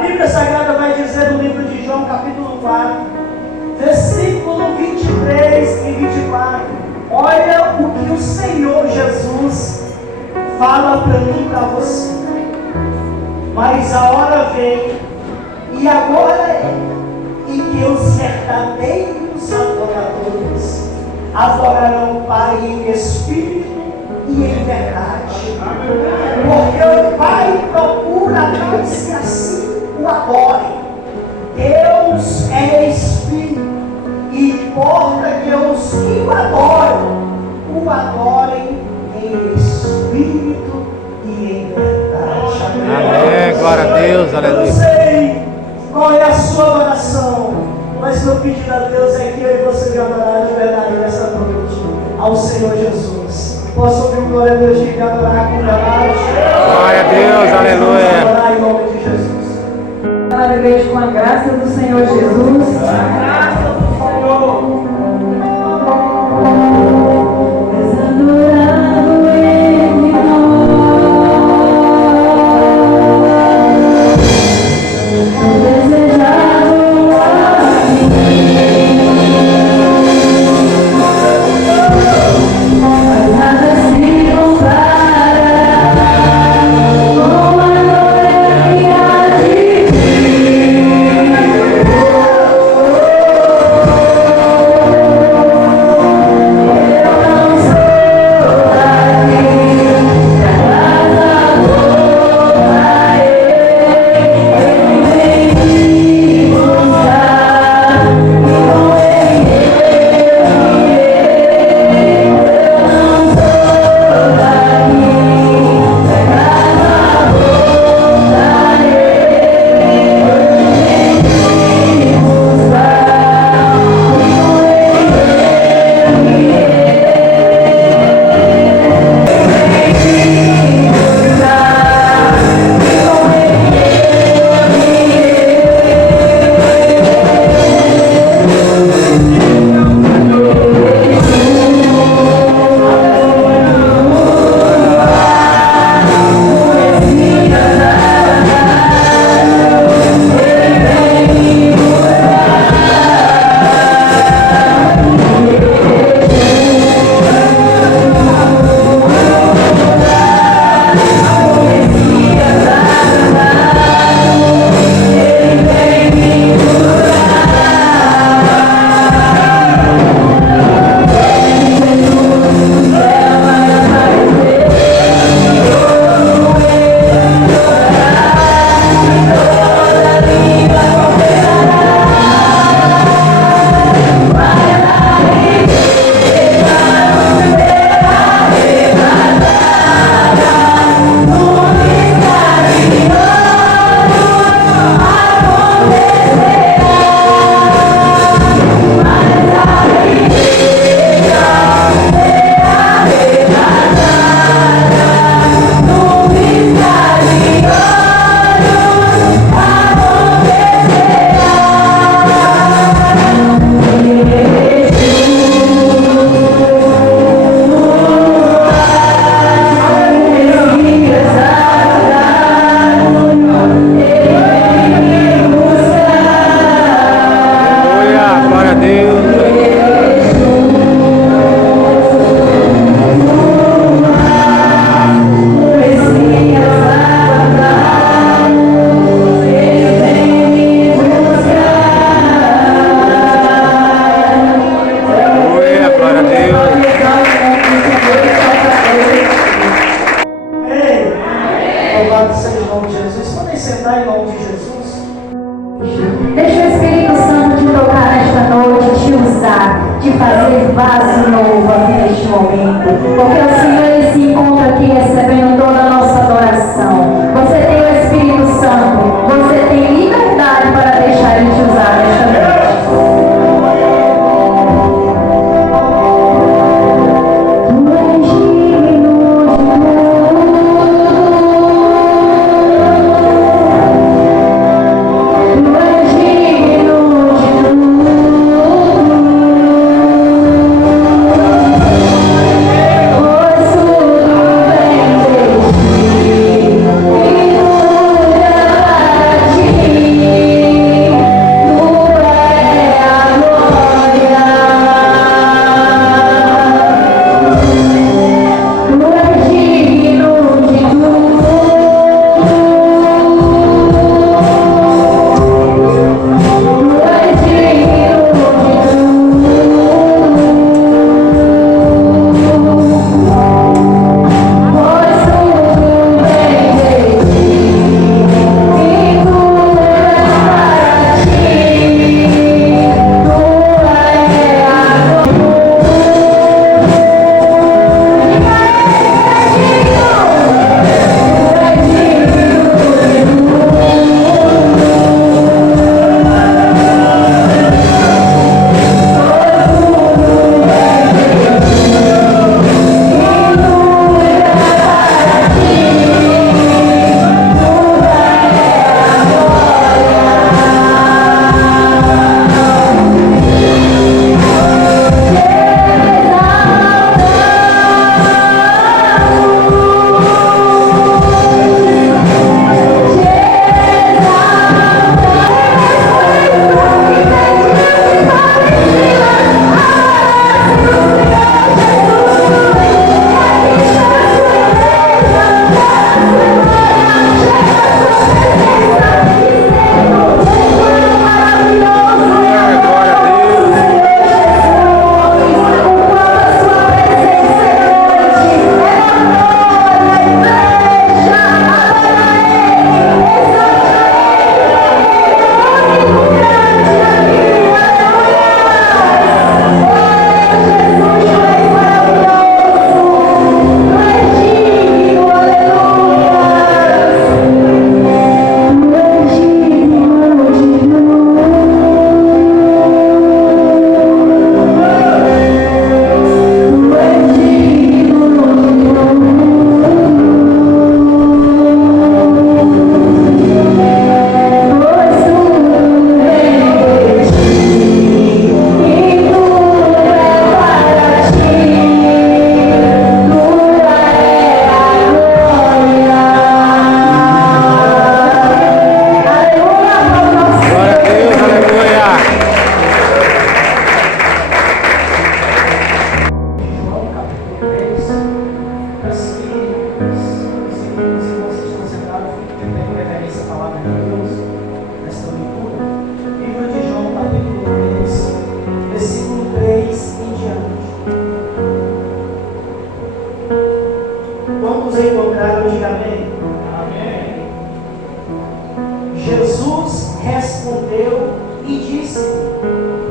Bíblia Sagrada vai dizer no livro de João, capítulo 4, versículo 23 e 24. Olha o que o Senhor Jesus fala para mim e para você. Mas a hora vem, e agora é, em que os verdadeiros adoradores adorarão o Pai em espírito e em verdade. Porque o Pai procura aqueles que assim o adorem. Deus é espírito, e importa que os que o adorem em espírito e em verdade. Amém, glória a Deus, aleluia. Eu não sei qual é a sua oração, mas meu pedido a Deus é que eu e você venham adorar de verdade nessa noite ao Senhor Jesus. Posso ouvir o glória a Deus de adorar com verdade? Glória a Deus, aleluia. Adorar em nome de Jesus. Para a igreja com a graça do Senhor Jesus. A graça do Senhor.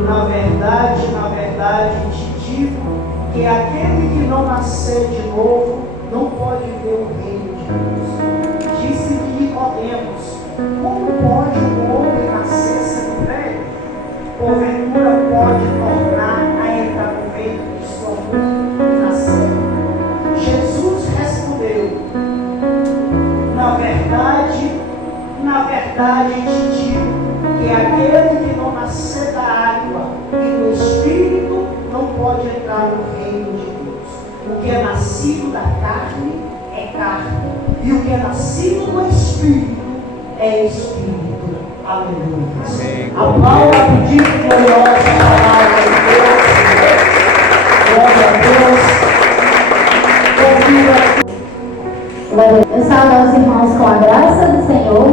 Na verdade, te digo que aquele que não nascer de novo não pode ver o reino de Deus. Disse-lhe Nicodemos: como pode um homem nascer sendo velho? Porventura pode tornar a entrar no ventre de sua mãe e nascer? Jesus respondeu: na verdade te digo que aquele que não nascer da água e do Espírito não pode entrar no reino de Deus. O que é nascido da carne é carne, e o que é nascido do Espírito é Espírito. Aleluia. Aplauda a pedido gloriosa a palavra de Deus. Glória a Deus. Eu saúdo os irmãos com a graça do Senhor.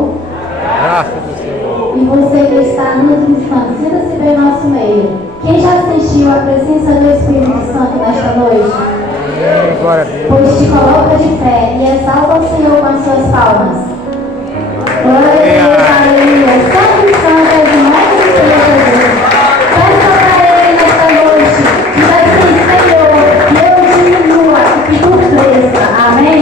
Graças do Senhor. E você que está nos visitando, sinta-se bem em nosso meio. Quem já sentiu a presença do Espírito Santo nesta noite? Amém. Glória a Deus. Pois te coloca de pé e exalta o Senhor com as suas palmas. Glória a Deus, aleluia. Santo, santo é o nome do Senhor Jesus. Peça para Ele nesta noite que vai ser Senhor, que eu diminua e que tu cresça. Amém?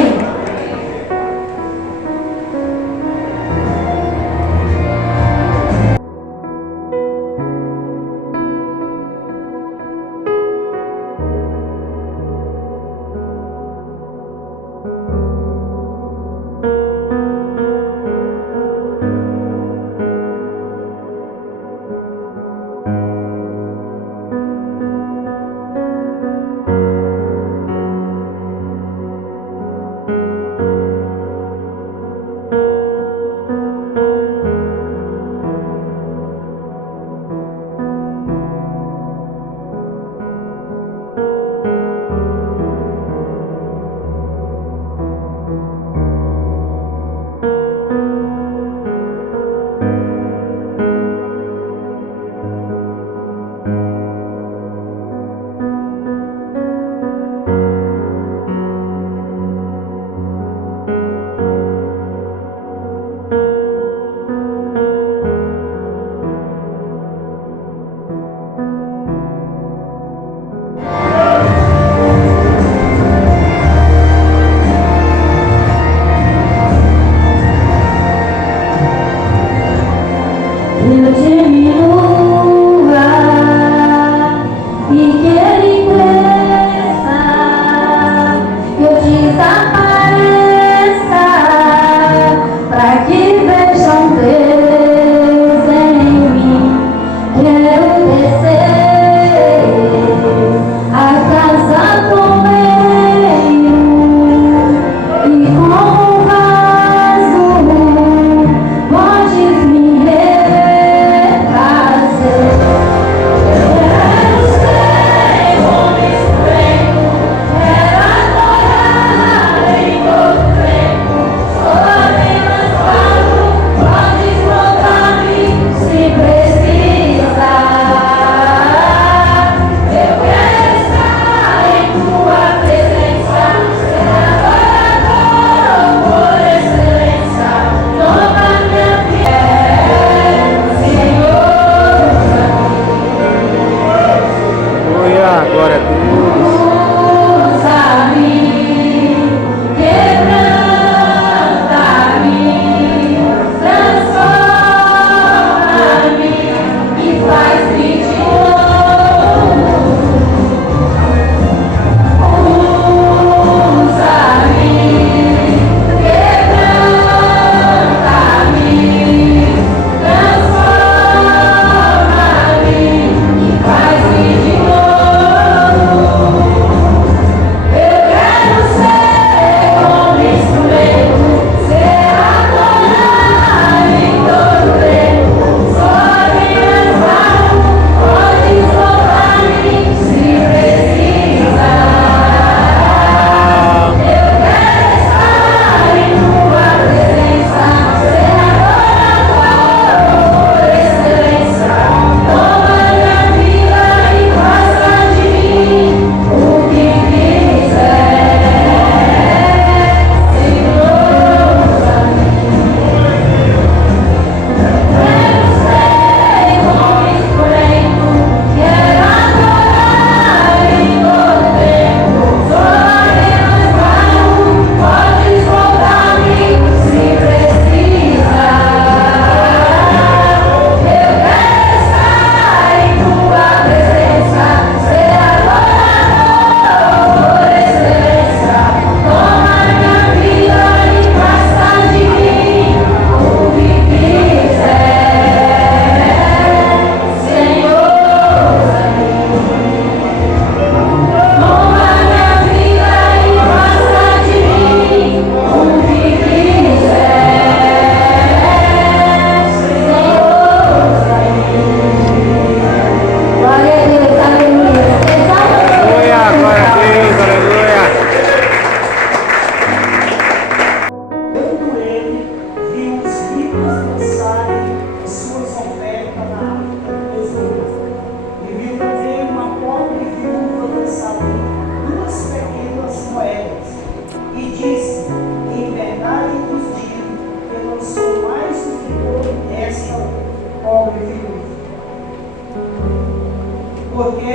porque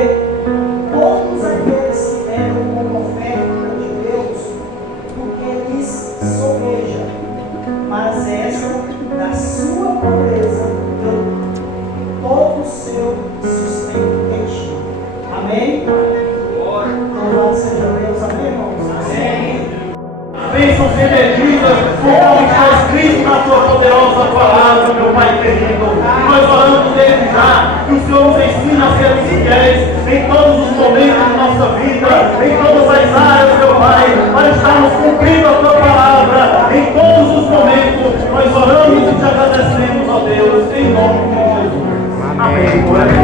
todos aqueles que deram como oferta de Deus, porque lhes sobeja, mas esta da sua pobreza deu todo o seu sustento em ti. Amém? Louvado seja Deus, amém, irmãos? Amém. Bênçãos benditas, conforme está escrito na tua poderosa palavra, meu Pai querido. Nós oramos desde já que o Senhor nos ensina a ser fiéis em todos os momentos da nossa vida, em todas as áreas, meu Pai, para estarmos cumprindo a tua palavra em todos os momentos. Nós oramos e te agradecemos, ó Deus, em nome de Jesus. Amém. Glória a Deus.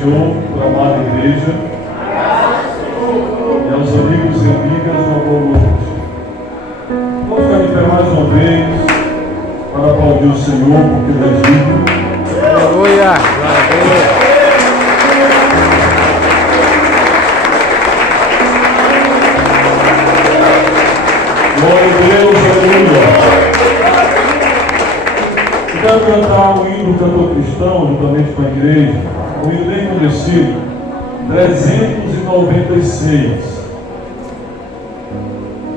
Para a amada igreja e aos amigos e amigas, uma boa noite. Vamos ficar de pé mais uma vez para aplaudir o Senhor, porque Ele é digno. Aleluia! Glória a Deus! Glória a Deus, aleluia! Eu quero cantar o hino do cantor cristão, juntamente com a igreja, um hino bem conhecido, 396.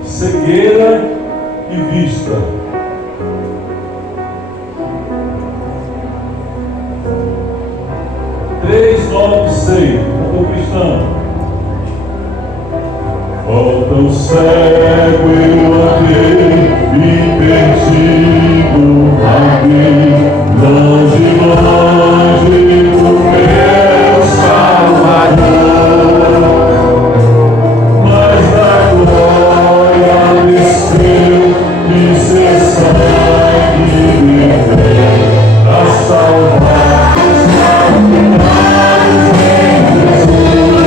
Cegueira e vista. Cantor cristão. Volta o cego e o alheio e perdido alguém, longe, longe, o meu Salvador. Mas da glória desceu e seu sangue me veio a salvar os malvados em Jesus.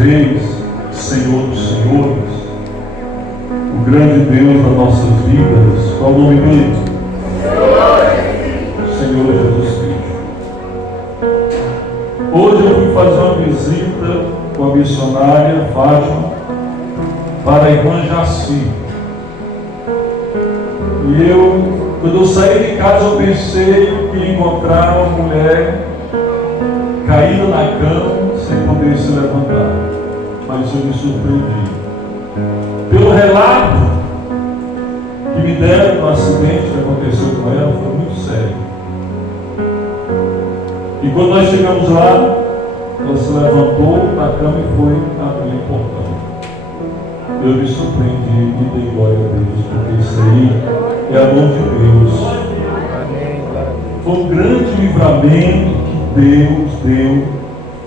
reis, Senhor dos senhores, o grande Deus das nossas vidas. Qual o nome dele? Senhor Jesus Cristo. Hoje eu fui fazer uma visita com a missionária Fátima para a irmã Jaci. E quando eu saí de casa, eu pensei que ia encontrar uma mulher caída na cama, sem poder se levantar. Mas eu me surpreendi. Pelo relato que me deram do acidente que aconteceu com ela, foi muito sério. E quando nós chegamos lá, ela se levantou da cama e foi abrir o portão. Eu me surpreendi e dei glória a Deus, porque isso aí é amor de Deus. Foi um grande livramento que Deus deu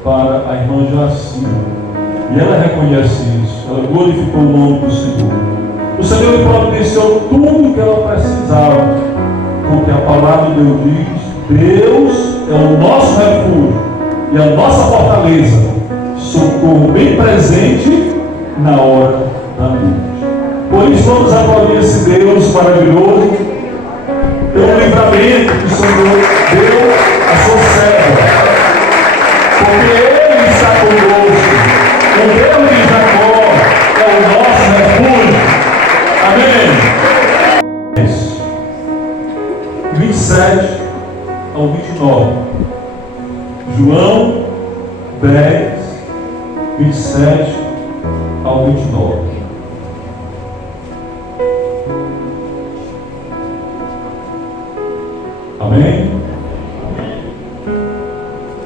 para a irmã Jaci. E ela reconhece isso, ela glorificou o nome do Senhor. O Senhor lhe providenciou tudo o que ela precisava, porque a palavra de Deus diz: Deus é o nosso refúgio e a nossa fortaleza, socorro bem presente na hora da noite. Por isso vamos aplaudir esse Deus maravilhoso, pelo livramento que o Senhor deu a sua serva, porque Ele está conosco. O Deus de Jacó é o nosso refúgio. Amém. 27 ao 29. João 10, 27 ao 29. Amém?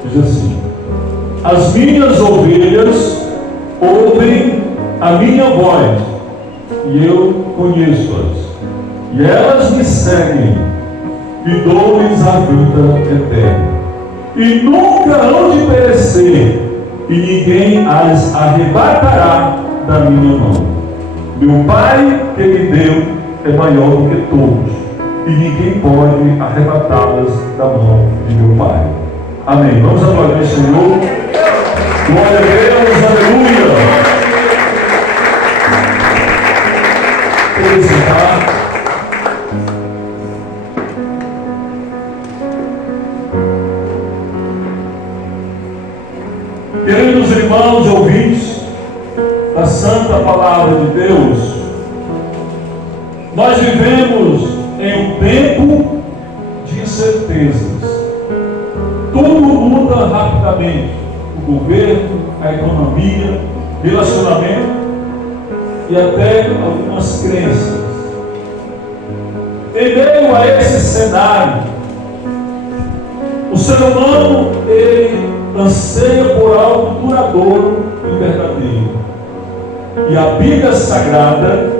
Diz assim: as minhas ovelhas ouvem a minha voz, e eu conheço-as, e elas me seguem, e dou-lhes a vida eterna, e nunca hão de perecer, e ninguém as arrebatará da minha mão. Meu Pai que me deu é maior do que todos, e ninguém pode arrebatá-las da mão de meu Pai. Amém. Vamos aplaudir o Senhor. Glória a Deus, aleluia. Pode sentar. Queridos irmãos e ouvintes da Santa Palavra de Deus, nós vivemos em um tempo de incertezas. Tudo muda rapidamente. O governo, a economia, relacionamento e até algumas crenças. Em meio a esse cenário, o ser humano, ele anseia por algo duradouro e verdadeiro. E a Bíblia Sagrada,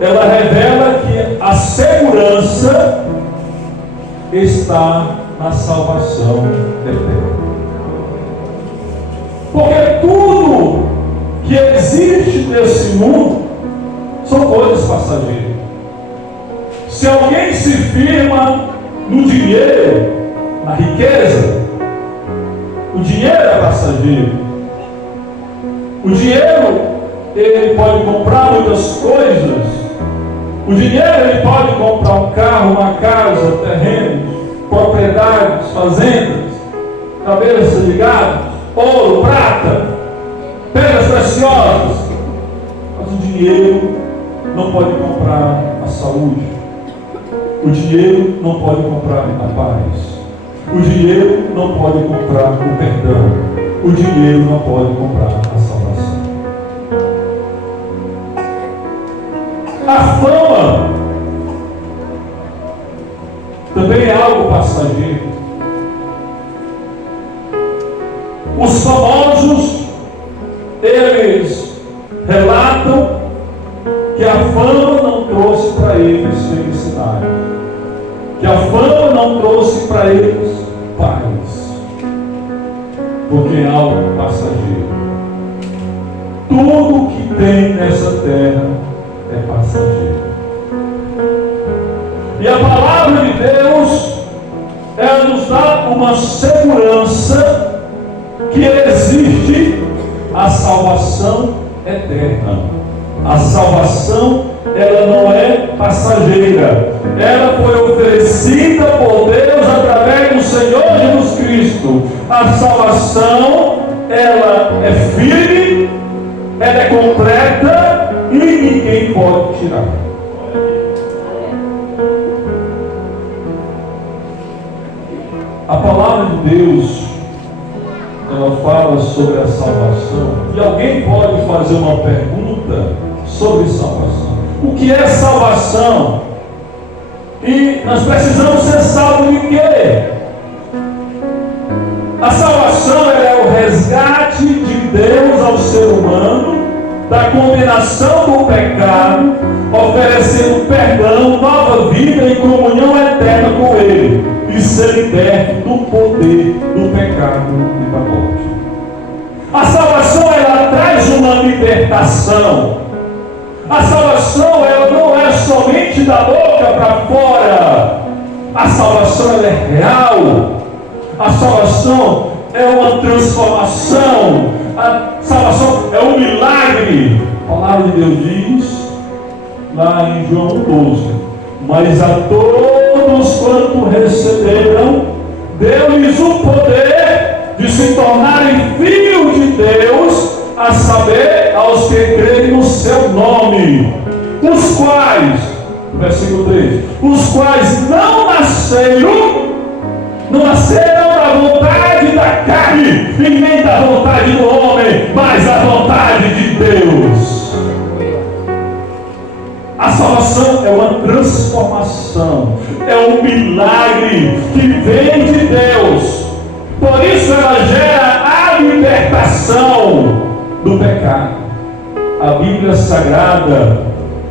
ela revela que a segurança está na salvação eterna. Porque tudo que existe nesse mundo são coisas passageiras. Se alguém se firma no dinheiro, na riqueza, o dinheiro é passageiro. O dinheiro, ele pode comprar muitas coisas. O dinheiro, ele pode comprar um carro, uma casa, terrenos, propriedades, fazendas, cabeças de gado, ouro, prata, pedras preciosas. Mas o dinheiro não pode comprar a saúde. O dinheiro não pode comprar a paz. O dinheiro não pode comprar o perdão. O dinheiro não pode comprar a salvação. A fama também é algo passageiro. Os famosos, eles relatam que a fama não trouxe para eles felicidade, que a fama não trouxe para eles paz, porque é algo passageiro. Tudo que tem nessa terra é passageiro. E a palavra de Deus, ela nos dá uma segurança que existe a salvação eterna. A salvação, ela não é passageira. Ela foi oferecida por Deus através do Senhor Jesus Cristo. A salvação, ela é firme, ela é completa e ninguém pode tirar. A palavra de Deus, ela fala sobre a salvação. E alguém pode fazer uma pergunta sobre salvação. O que é salvação? E nós precisamos ser salvos de quê? A salvação é o resgate de Deus ao ser humano da condenação do pecado, oferecendo perdão, nova vida e comunhão eterna com Ele, e ser liberto do poder do pecado e da morte. A salvação, ela traz uma libertação. A salvação, ela não é somente da boca para fora. A salvação, ela é real. A salvação é uma transformação. A salvação é um milagre. A palavra de Deus diz lá em João 12: mas a todos quanto receberam, deu-lhes o poder de se tornarem filhos de Deus, a saber, aos que creem no seu nome, os quais, versículo 3, os quais não nasceram da vontade da carne, e nem da vontade do homem, mas da vontade de Deus. A salvação é uma transformação, é um milagre que vem de Deus. Por isso ela gera a libertação do pecado. A Bíblia Sagrada,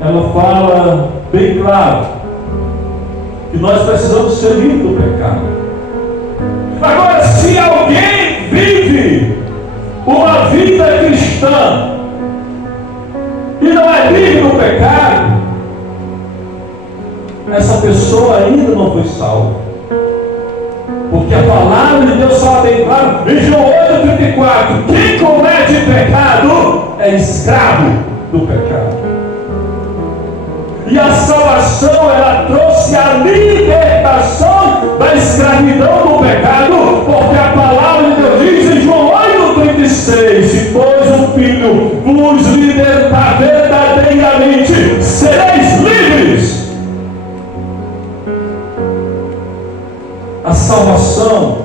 ela fala bem claro que nós precisamos ser livres do pecado. Agora, se alguém vive uma vida cristã e não é livre do pecado, essa pessoa ainda não foi salva. Porque a palavra de Deus fala bem claro em João 8,34: quem comete pecado é escravo do pecado. E a salvação, ela trouxe a libertação da escravidão do pecado, porque a palavra de Deus diz em João 8,36: se pois o Filho vos libertar verdadeiramente, sereis livres. A salvação,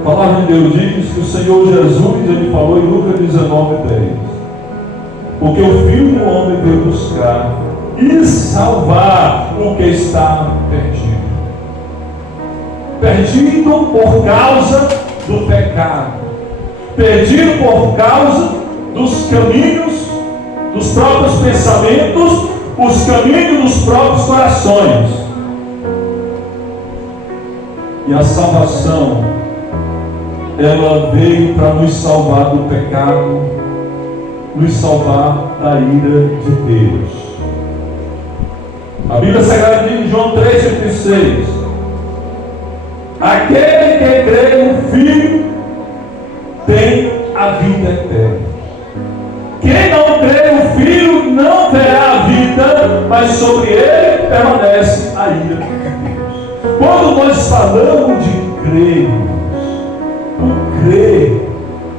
a palavra de Deus diz que o Senhor Jesus, ele falou em Lucas 19:10: porque o Filho do Homem veio buscar e salvar o que está perdido. Perdido por causa do pecado, perdido por causa dos caminhos, dos próprios pensamentos, os caminhos dos próprios corações. E a salvação, ela veio para nos salvar do pecado, nos salvar da ira de Deus. A Bíblia Sagrada diz em João 3,36: aquele que crê no Filho tem a vida eterna. Quem não crê no Filho não terá a vida, mas sobre ele permanece a ira de Deus. Quando nós falamos de crer, o crer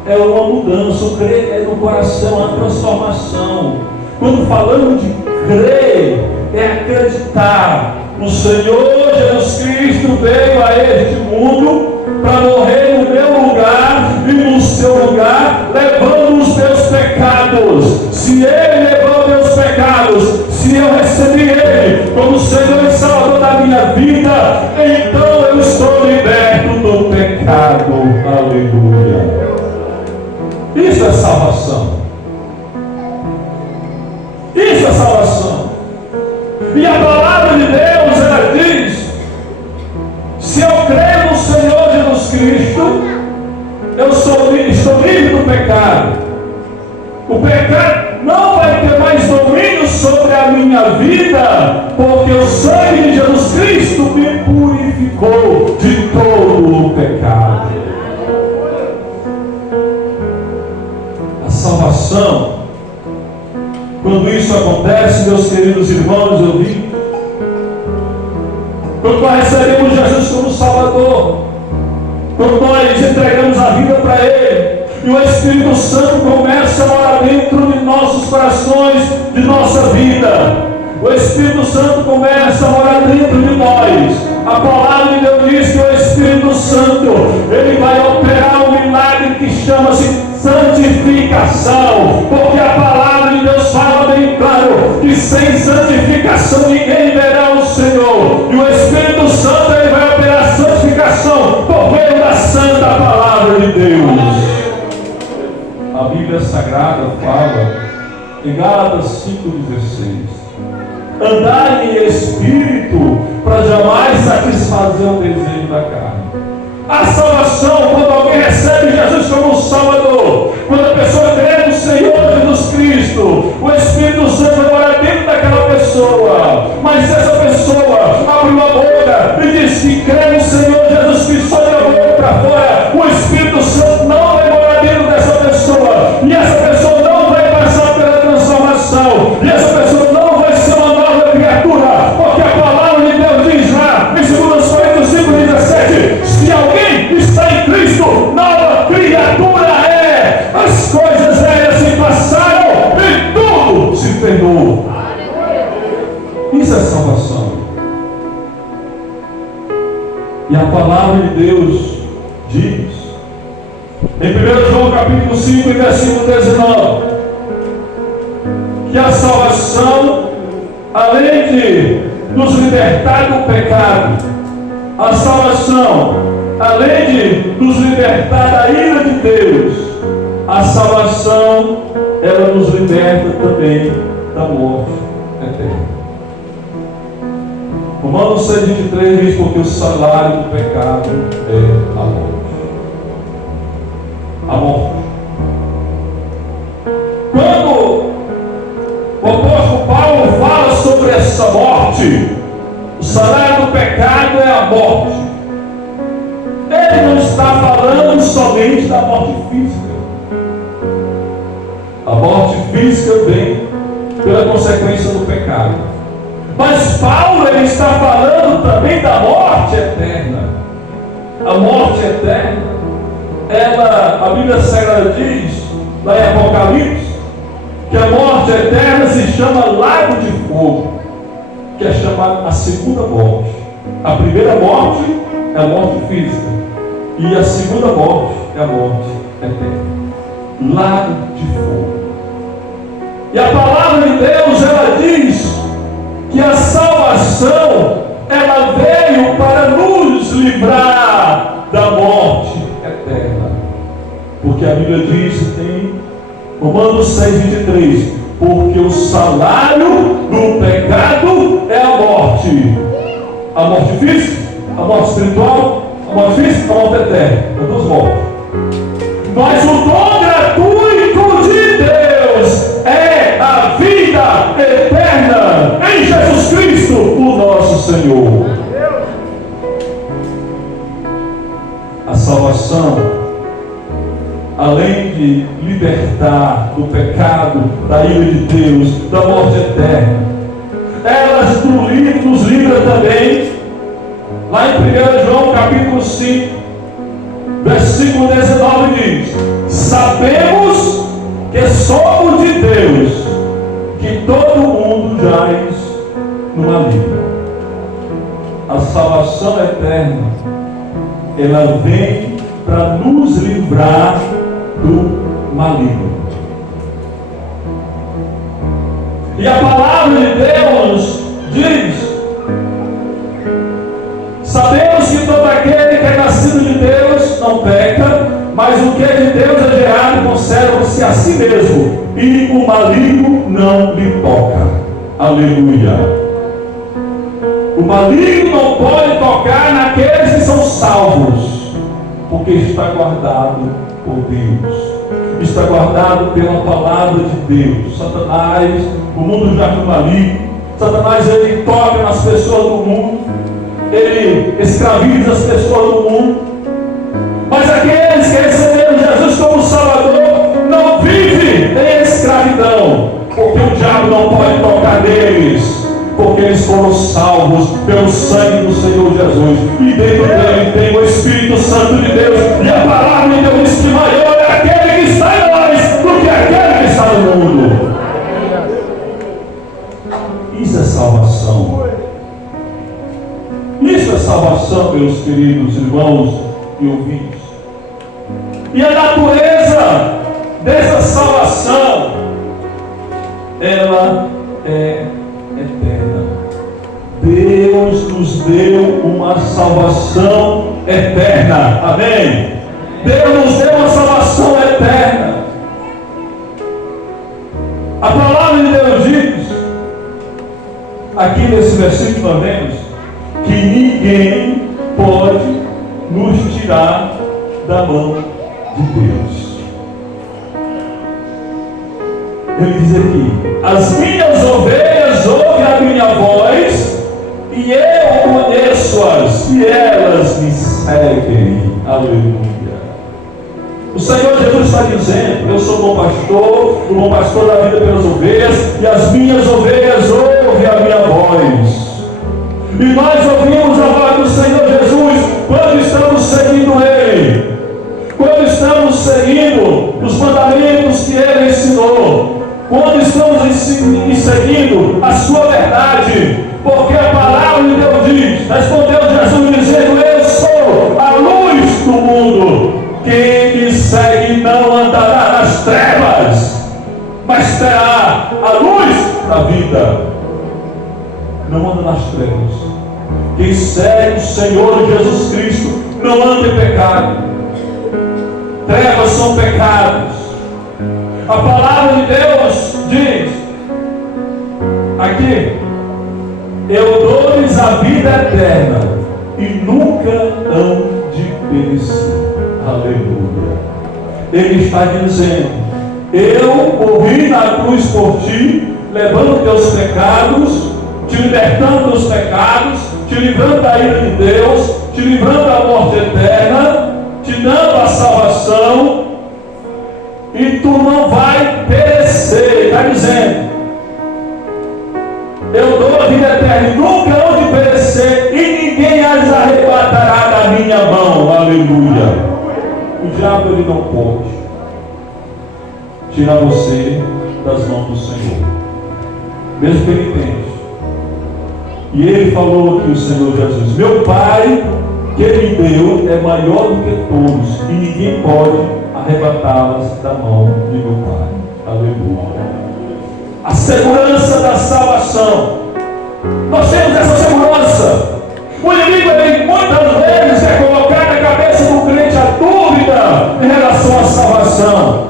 é uma mudança, o crer é no coração, a transformação. Quando falamos de crer, é acreditar. O Senhor Jesus Cristo veio a este mundo para morrer no meu lugar e no seu lugar, levando os meus pecados. Se Ele levou meus pecados, se eu recebi Ele como Senhor e Salvador da minha vida, então eu estou liberto do pecado. Aleluia. Isso é salvação. Isso é salvação. E a palavra de Deus, ela diz: se eu creio no Senhor Jesus Cristo, eu estou livre do pecado. O pecado não vai ter mais domínio sobre a minha vida, porque o sangue de Jesus Cristo me purificou de todo o pecado. salvação, quando isso acontece, meus queridos irmãos, eu digo, quando nós recebemos Jesus como Salvador, quando nós entregamos a vida para Ele, e o Espírito Santo começa a morar dentro de nossos corações, de nossa vida, o Espírito Santo começa a morar dentro de nós. A palavra de Deus diz que o Espírito Santo, ele vai operar um milagre que chama-se santificação, porque a palavra de Deus fala bem claro que sem santificação ninguém verá o Senhor, e o Espírito Santo ele vai operar santificação por meio da santa palavra de Deus. A Bíblia Sagrada fala em Gálatas 5,16: andar em espírito para jamais satisfazer o desejo da carne. A salvação, quando alguém recebe Jesus como Salvador, quando a pessoa crê no Senhor Jesus Cristo, o Espírito Santo vai morar dentro daquela pessoa. Mas se essa pessoa abre a boca e diz que crê no Senhor Jesus Cristo só da boca para fora, o Espírito Santo não vai morar dentro dessa pessoa, e essa pessoa não vai passar pela transformação, e essa pessoa não vai ser uma nova criatura, porque a palavra de Deus diz lá em 2 Coríntios 5,17: se alguém está em Cristo, nova criatura é, as coisas velhas se passaram e tudo se tornou. Isso é salvação. E a palavra de Deus diz em 1 João capítulo 5 e versículo 19 que a salvação, além de nos libertar do pecado, a salvação, além de nos libertar da ira de Deus, a salvação, ela nos liberta também da morte eterna. Romanos 6,23 diz: porque o salário do pecado é a morte. A morte. Quando o apóstolo Paulo fala sobre essa morte, o salário do pecado é a morte. Ele não está falando somente da morte física. A morte física vem pela consequência do pecado. Mas Paulo ele está falando também da morte eterna. A morte eterna, ela, a Bíblia Sagrada diz, lá em Apocalipse, que a morte eterna se chama lago de fogo, que é chamada a segunda morte. A primeira morte é a morte física, e a segunda morte é a morte eterna. Lago de fogo. E a palavra de Deus, ela diz que a salvação, ela veio para nos livrar da morte eterna. Porque a Bíblia diz em Romanos 6,23: porque o salário do pecado é a morte. A morte física, a morte espiritual, a morte física, a morte eterna. É duas mortes. Mas o dom gratuito de Deus é a vida eterna em Jesus Cristo, o nosso Senhor. A salvação, além de libertar do pecado, da ira de Deus, da morte eterna, ela nos livra também, lá em 1 João capítulo 5, versículo 19 diz: sabemos que somos de Deus, que todo mundo jaz no maligno. A salvação eterna, ela vem para nos livrar do maligno. E a palavra de Deus diz: sabemos que todo aquele que é nascido de Deus não peca, mas o que é de Deus é gerado, conserva-se a si mesmo, e o maligno não lhe toca. Aleluia. O maligno não pode tocar naqueles que são salvos, porque está guardado por Deus, está guardado pela palavra de Deus. Satanás, o mundo já foi maligno. Satanás, ele toca nas pessoas do mundo, ele escraviza as pessoas do mundo. Mas aqueles que receberam Jesus como Salvador não vivem em diabo não pode tocar neles, porque eles foram salvos pelo sangue do Senhor Jesus. E dentro dele tem o Espírito Santo de Deus. E a palavra de Deus diz que maior é aquele que está em nós do que aquele que está no mundo. Isso é salvação. Isso é salvação, meus queridos irmãos e ouvintes. E a natureza dessa salvação, ela é eterna. Deus nos deu uma salvação eterna. Amém? Deus nos deu uma salvação eterna. A palavra de Deus diz, aqui nesse versículo nós vemos, que ninguém pode nos tirar da mão de Deus. Ele diz aqui: as minhas ovelhas ouvem a minha voz, e eu conheço-as, e elas me seguem. Aleluia. O Senhor Jesus está dizendo: eu sou bom pastor, o bom pastor da vida pelas ovelhas, e as minhas ovelhas ouvem a minha voz. E nós ouvimos a voz do Senhor Jesus quando estamos seguindo Ele, quando estamos seguindo os mandamentos que Ele ensinou, quando estamos seguindo a sua verdade, porque a palavra de Deus diz, respondeu Jesus dizendo: eu sou a luz do mundo, quem me segue não andará nas trevas, mas terá a luz da vida. Não anda nas trevas. Quem segue o Senhor Jesus Cristo não anda em pecado. Trevas são pecados. A palavra de Deus diz aqui: eu dou-lhes a vida eterna e nunca hão de perecer. Aleluia. Ele está dizendo: eu morri na cruz por ti, levando teus pecados, te libertando dos pecados, te livrando da ira de Deus, te livrando da morte eterna, te dando a salvação, e tu não vai perecer. Está dizendo: eu dou a vida eterna e nunca hão de perecer, e ninguém as arrebatará da minha mão. Aleluia. O diabo, ele não pode tirar você das mãos do Senhor, mesmo que ele tente. E ele falou aqui, o Senhor Jesus: meu Pai que Ele deu é maior do que todos, e ninguém pode arrebatá-las da mão de meu Pai. Aleluia. A segurança da salvação. Nós temos essa segurança. O inimigo, ele muitas vezes é colocar na cabeça do crente a dúvida em relação à salvação.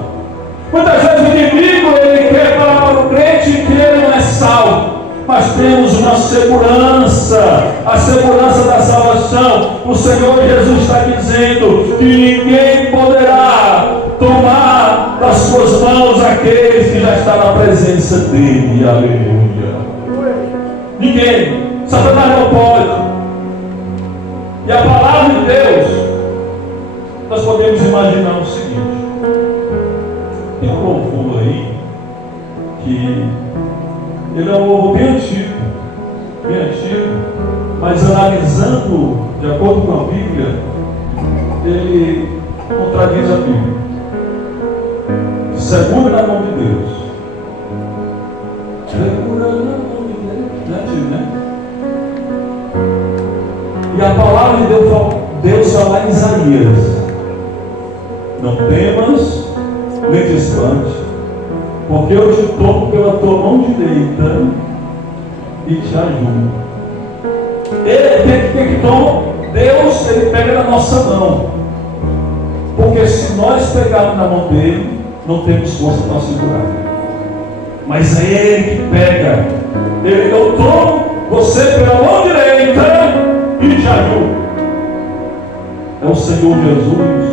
Muitas vezes o inimigo, ele quer falar para o crente que ele não é salvo. Mas temos uma segurança, a segurança da salvação. O Senhor Jesus está dizendo que ninguém poderá tomar das suas mãos aqueles que já estão na presença dele. Aleluia. Ninguém. Satanás não pode. E a palavra de Deus, nós podemos imaginar o seguinte: tem um louvor aí que ele é um louvor bem antigo, mas analisando de acordo com a Bíblia, ele contradiz a Bíblia. Segura na mão de Deus. Segura na mão de Deus. Não é antigo, né? E a palavra de Deus fala em Isaías: não temas, nem te espante, porque eu te tomo pela tua mão direita e te ajudo. Ele tem que tomar. Deus, ele pega na nossa mão. Porque se nós pegarmos na mão dele, não temos força para segurar. Mas é ele que pega. Eu tomo você pela mão direita e te ajudo. É o Senhor Jesus,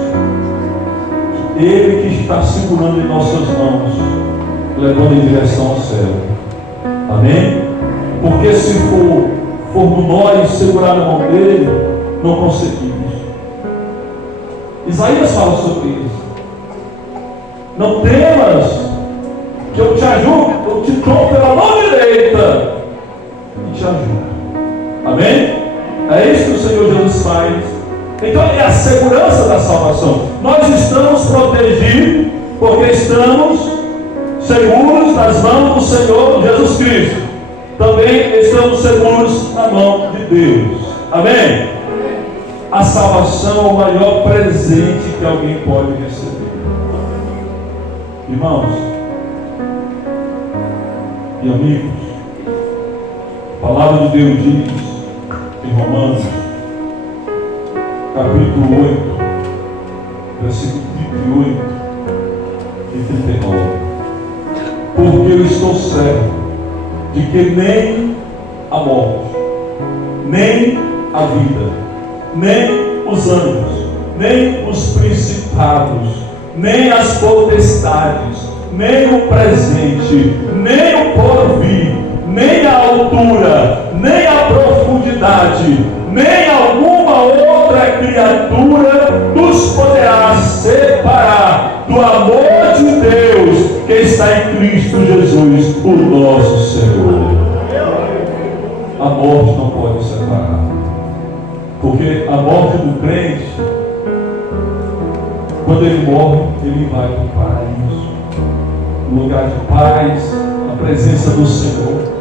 ele que está segurando em nossas mãos, levando em direção ao céu. Amém? Porque se formos nós segurar na mão dele, não conseguimos. Isaías fala sobre isso. Não temas, que eu te ajudo, eu te dou pela mão direita e te ajudo. Amém? É isso que o Senhor Jesus faz. Então é a segurança da salvação. Nós estamos protegidos porque estamos seguros nas mãos do Senhor Jesus Cristo. Também estamos seguros na mão de Deus. Amém? A salvação é o maior presente que alguém pode receber. Irmãos e amigos, a palavra de Deus diz em Romanos, capítulo 8, versículo 38 e 39. Porque eu estou certo de que nem a morte, nem a vida, nem os anjos, nem os principados, nem as potestades, nem o presente, nem o porvir, nem a altura, nem a profundidade, nem alguma outra criatura nos poderá separar do amor de Deus que está em Cristo Jesus, o nosso Senhor. A morte não pode separar, porque a morte do crente, quando ele morre, ele vai para o paraíso, no lugar de paz, na presença do Senhor.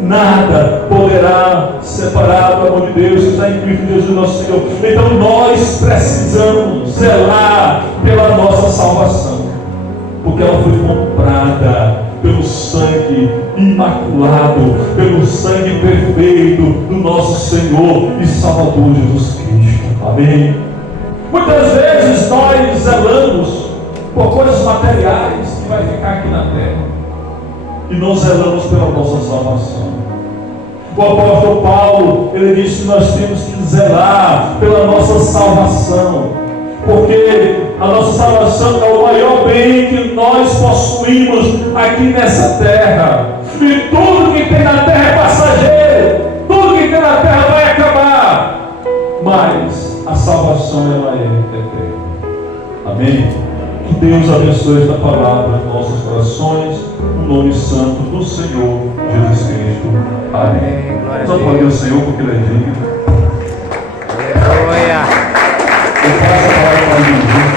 Nada poderá separar do amor de Deus que está em Cristo Jesus nosso Senhor. Então nós precisamos zelar pela nossa salvação, porque ela foi comprada pelo sangue imaculado, pelo sangue perfeito do nosso Senhor e Salvador Jesus Cristo. Amém? Muitas vezes nós zelamos por coisas materiais que vai ficar aqui na terra e não zelamos pela nossa salvação. O apóstolo Paulo, ele disse que nós temos que zelar pela nossa salvação, porque a nossa salvação é o maior bem que nós possuímos aqui nessa terra. E tudo que tem na terra é passageiro, tudo que tem na terra vai acabar, mas a salvação ela é eterna. Amém? Que Deus abençoe esta palavra em nossos corações, no nome santo do Senhor Jesus Cristo. Amém. Só aplaudir o Senhor porque Ele é digno. Aleluia. Eu passo a palavra para Jesus.